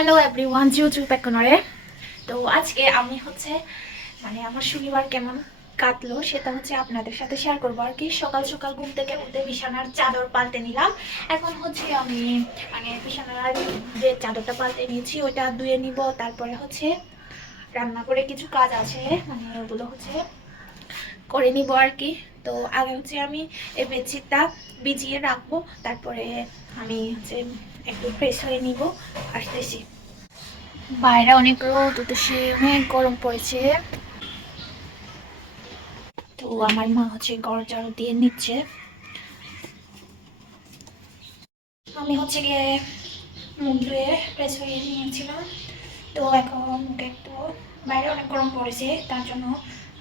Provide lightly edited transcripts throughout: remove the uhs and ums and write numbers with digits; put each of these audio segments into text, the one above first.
Hello everyone, Jio back করে। তো আজকে আমি হচ্ছে আমার শনিবার কেমন কাটলো সেটা হচ্ছে আপনাদের সাথে শেয়ার করবো আর কি। সকাল সকাল ঘুম থেকে উঠে বিছানার চাদর পাল্টে নিলাম। এখন হচ্ছে আমি বিছানার যে চাদরটা পাল্টে নিয়েছি ওইটা ধুয়ে নিব। তারপরে হচ্ছে রান্না করে কিছু কাজ আছে, ওগুলো হচ্ছে করে নিব আর কি। তো আগে হচ্ছে আমি এই বেডশিটটা বিছিয়ে রাখবো, তারপরে আমি হচ্ছে একটু ফ্রেশ হয়ে নিব, আসতেছি। বাইরে অনেক রোদ উঠেছে, অনেক গরম পড়েছে। তো আমার মা হচ্ছে ঘর ঝাড়ু দিয়ে নিচ্ছে। আমি হচ্ছে গিয়ে মুখ ধুয়ে ফ্রেশ হয়ে নিয়েছিলাম। তো এখন মুখে একটু, বাইরে অনেক গরম পড়েছে তার জন্য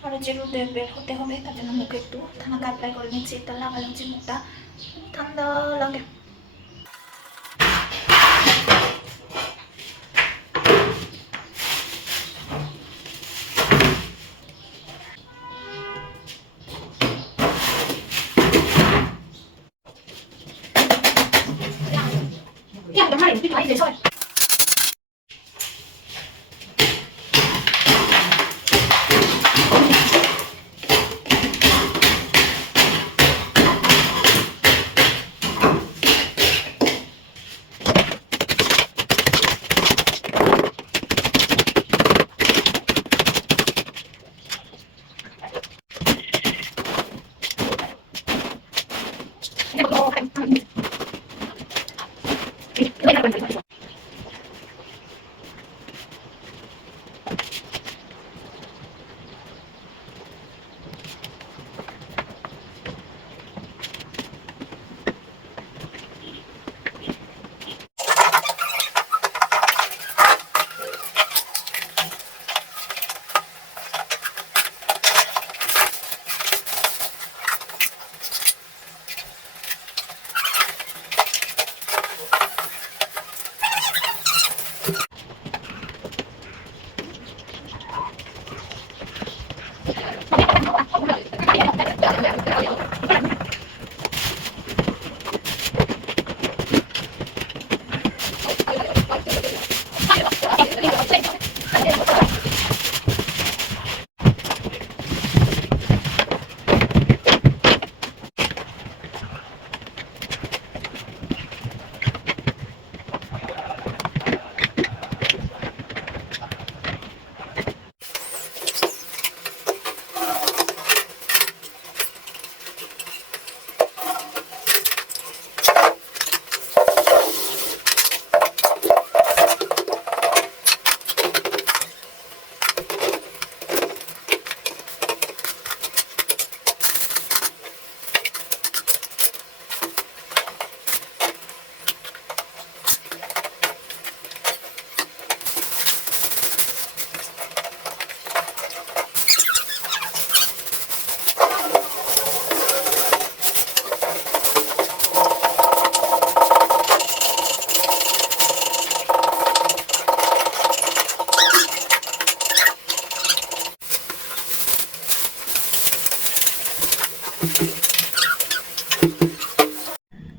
আর হচ্ছে রোদে বের হতে হবে, তার জন্য মুখে একটু ঠান্ডা অ্যাপ্লাই করে নিচ্ছি। এটা লাগালে হচ্ছে মুখটা ঠান্ডা লাগে।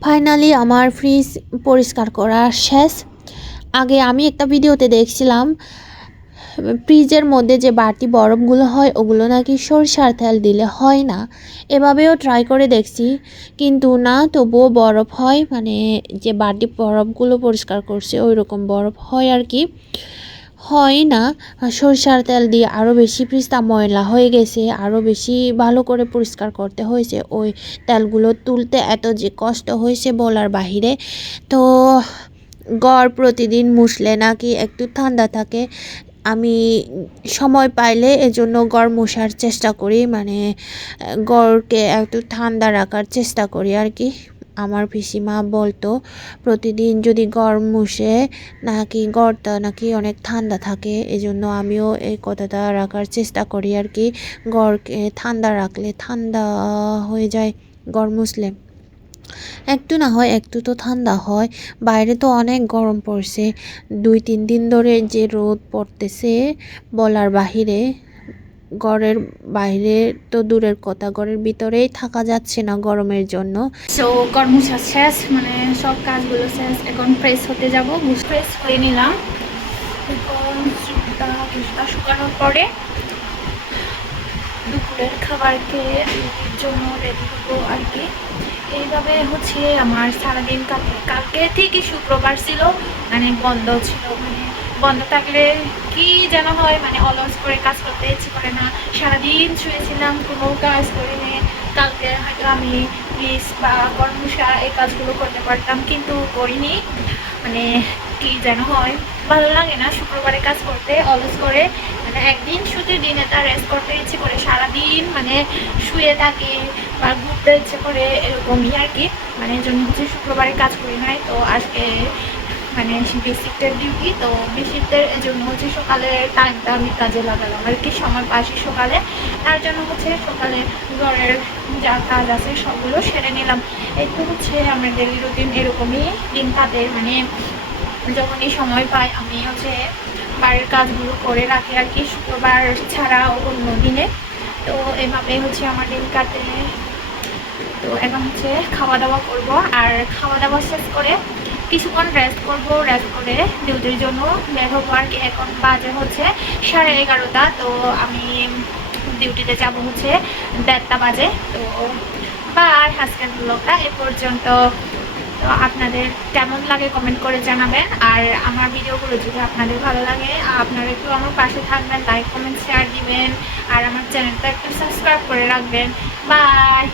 ফাইনালি আমার ফ্রিজ পরিষ্কার করা শেষ। আগে আমি একটা ভিডিওতে দেখছিলাম ফ্রিজের মধ্যে যে বাড়তি বরফগুলো হয় ওগুলো নাকি সরিষার তেল দিলে হয় না। এভাবেও ট্রাই করে দেখছি, কিন্তু না, তবুও বরফ হয়, যে বাড়তি বরফগুলো পরিষ্কার করছে ওই রকম বরফ হয় আর কি, হয় না। সরিষার তেল দিয়ে আরও বেশি ফ্রিজটা ময়লা হয়ে গেছে, আরও বেশি ভালো করে পরিষ্কার করতে হয়েছে। ওই তেলগুলো তুলতে এত যে কষ্ট হয়েছে বলার বাহিরে। তো গড় প্রতিদিন মুছলে নাকি একটু ঠান্ডা থাকে। আমি সময় পাইলে এজন্য গড় মোছার চেষ্টা করি, গড়কে একটু ঠান্ডা রাখার চেষ্টা করি আর কি। আমার পিসিমা বলতো প্রতিদিন যদি গড় মুছে নাকি গড়টা নাকি অনেক ঠান্ডা থাকে, এজন্য আমিও এই কথাটা রাখার চেষ্টা করি আর কি। গড়কে ঠান্ডা রাখলে ঠান্ডা হয়ে যায় গড় মুছলে, একটু না হয় একটু তো ঠান্ডা হয়। বাইরে তো অনেক গরম পড়ছে, 2-3 দিন ধরে যে রোদ পড়তেছে বলার বাহিরে। ঘরের বাইরে তো দূরের কথা, ঘরের ভিতরেই থাকা যাচ্ছে না গরমের জন্য। সো কর্মশা শেষ, সব কাজগুলো শেষ। এখন ফ্রেশ হতে যাব, ফ্রেশ হয়ে নিলাম। জুসটা শুকানোর পরে দুপুরের খাবারকে জন্য রেডি করবো আর কি। এইভাবে হচ্ছে আমার সারাদিন কালকে থেকে শুক্রবার ছিল, মানে বন্ধ ছিল, মানে বন্ধ থাকলে কি যেন হয়, মানে অলস করে কাজ করতে ইচ্ছে করে না। সারাদিন শুয়েছিলাম, কোনো কাজ করিনি। কালকে হয়তো আমি প্লিজ বা কর্মশা এই কাজগুলো করতে পারতাম, কিন্তু করিনি। মানে কি যেন হয়, ভালো লাগে না শুক্রবারে কাজ করতে, অলস করে। মানে একদিন ছুটির দিনে তার রেস্ট করতে ইচ্ছে করে, সারাদিন মানে শুয়ে থাকে বা ঘুরতে ইচ্ছে করে, এরকমই আর কি। মানে এই জন্য হচ্ছে শুক্রবারে কাজ করি নাই। তো আজকে মানে বেসিকটার ডিউটি, তো বেসিকটার জন্য হচ্ছে সকালের টাইমটা আমি কাজে লাগালাম আর কি, সময় পাশে সকালে। তার জন্য হচ্ছে সকালে ঘরের যা কাজ আছে সবগুলো সেরে নিলাম। এই তো হচ্ছে আমার ডেলি রুটিন, এরকমই দিন কাটে। মানে যখনই সময় পাই আমি হচ্ছে বাড়ির কাজগুলো করে রাখি আর কি, শুক্রবার ছাড়া অন্য দিনে। তো এভাবে হচ্ছে আমার দিন কাটে। তো এখন হচ্ছে খাওয়া দাওয়া করব, আর খাওয়া দাওয়া শেষ করে কিছুক্ষণ রেস্ট করব, রেস্ট করে ডিউটির জন্য বের হবো আর কি। এখন বাজে হচ্ছে 11:30। তো আমি ডিউটিতে যাব হচ্ছে 1:30 বাজে। তো বাই, আজকের ব্লগটা এ পর্যন্ত। তো আপনাদের কেমন লাগে কমেন্ট করে জানাবেন, আর আমার ভিডিওগুলো যদি আপনাদের ভালো লাগে আপনারা একটু আমার পাশে থাকবেন, লাইক কমেন্ট শেয়ার দিবেন, আর আমার চ্যানেলটা একটু সাবস্ক্রাইব করে রাখবেন। বাই।